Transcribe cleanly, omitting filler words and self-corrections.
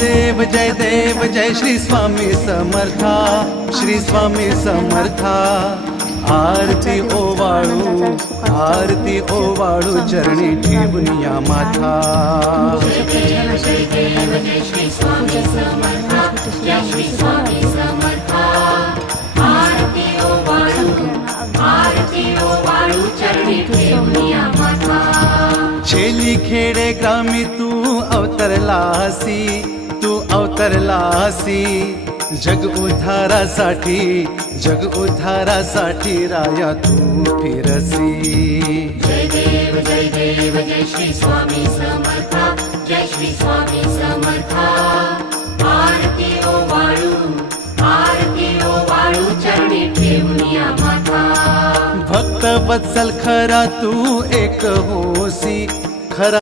देव जय श्री स्वामी समर्था, श्री स्वामी समर्था। आरती ओवाळू, आरती ओवाळू, चरणी ठेवून या माथा। जय देव जय श्री स्वामी समर्था, जय श्री स्वामी समर्था। आरती ओवाळू, चरणी ठेवून या माथा। छेली खेडे ग्रामी तू अवतरलासी, तू अवतरलासी। जग उद्धारासाठी, जग उद्धारासाठी राया तू फिरसी। जय देव जय श्री स्वामी समर्था, जय श्री स्वामी समर्था। आरती ओवाळू, चरणी ठेवून या माथा। भक्त वत्सल खरा तू एक होसी, खरा